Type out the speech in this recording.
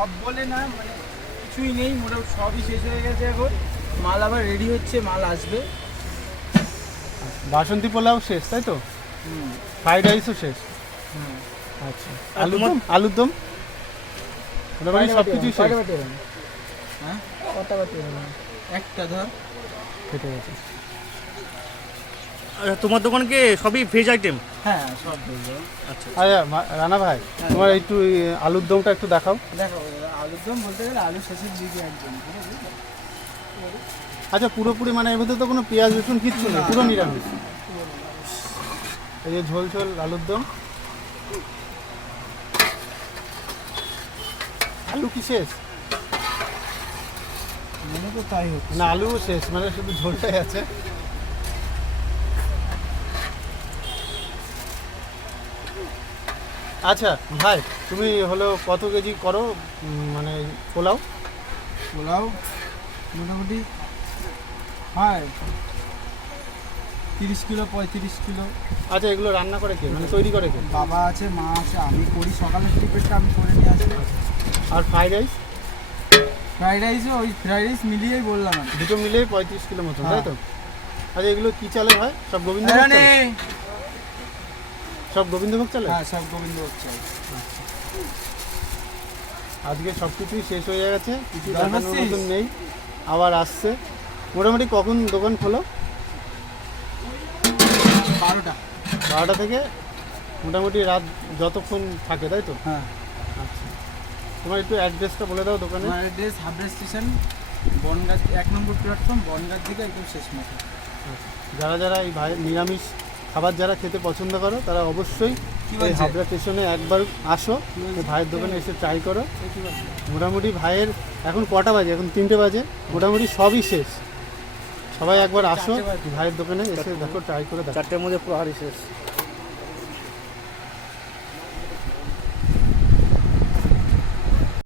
সব বলে না মানে কিছুই নেই মোটামুটি সবই শেষ হয়ে গেছে এখন। মাল আবার রেডি হচ্ছে মাল আসবে। বাসন্তী পোলাও শেষ তাই তো? হুম। ফ্রাইড রাইসও শেষ? হুম আচ্ছা। আলুর দম? আলুর দম? মোটামুটি সব কিছুই শেষ? হ্যাঁ? একটা ধর। কেটে গেছে। আচ্ছা, তোমার দোকান কি সবই ভেজ আইটেম হ্যাঁ সব হয়ে যাবে আচ্ছা। আচ্ছা রানা ভাই তোমার একটু আলুর দমটা একটু দেখাও। দেখো আলুর দম বলতে গেলে আলু শেষের দিকে একদম আচ্ছা পুরোপুরি মানে এর মধ্যে তো কোনো পেঁয়াজ রসুন কিচ্ছু নেই পুরো নিরামিষ। এই যে ঝোল ঝোল আলুর দম। আলু কি শেষ? মনে তো তাই হচ্ছে। না আলু শেষ মানে শুধু ঝোলটাই আছে। আচ্ছা ভাই তুমি হলো কত কেজি করো? মানে পোলাও? পোলাও মোটামুটি হয় তিরিশ কিলো পঁয়ত্রিশ কিলো। আচ্ছা এগুলো রান্না করে কে? মানে তৈরি করে কে? বাবা আছে মা আছে আমি করি। সকালের টিপেরটা আমি করে নিয়ে আসি। আর ফ্রাইড রাইস ফ্রাইড রাইসও ওই ফ্রাইড রাইস মিলিয়েই বললাম দুটো মিলিয়ে পঁয়ত্রিশ কিলো মতো তাই তো? আচ্ছা এগুলো কী চালের হয়? সব গোবিন্দ সব গোবিন্দভোগ চালে? হ্যাঁ সব গোবিন্দ হচ্ছে আজকে সব কিছুই শেষ হয়ে গেছে কিছু জল দেখানোর মতন নেই আবার আসছে। মোটামুটি কখন দোকান খোলো? বারোটা। বারোটা থেকে মোটামুটি রাত যতক্ষণ থাকে তাই তো? হ্যাঁ। আচ্ছা। তোমার একটু অ্যাড্রেসটা বলে দাও দোকানে। অ্যাড্রেস হাবড়া স্টেশন বনগাছ এক নম্বর প্ল্যাটফর্ম বনগাছ থেকে একদম শেষ মাথা যারা যারা এই ভাই নিরামিষ খাবার যারা খেতে পছন্দ করো তারা অবশ্যই এই হাবড়া স্টেশনে একবার আসো ভাইয়ের দোকানে এসে ট্রাই করো। মোটামুটি ভাইয়ের এখন কটা বাজে? এখন তিনটে বাজে। মোটামুটি সবই শেষ। সবাই একবার আসো ভাইয়ের দোকানে এসে দেখো ট্রাই করে দেখো। চারটের মধ্যে পুরো শেষ।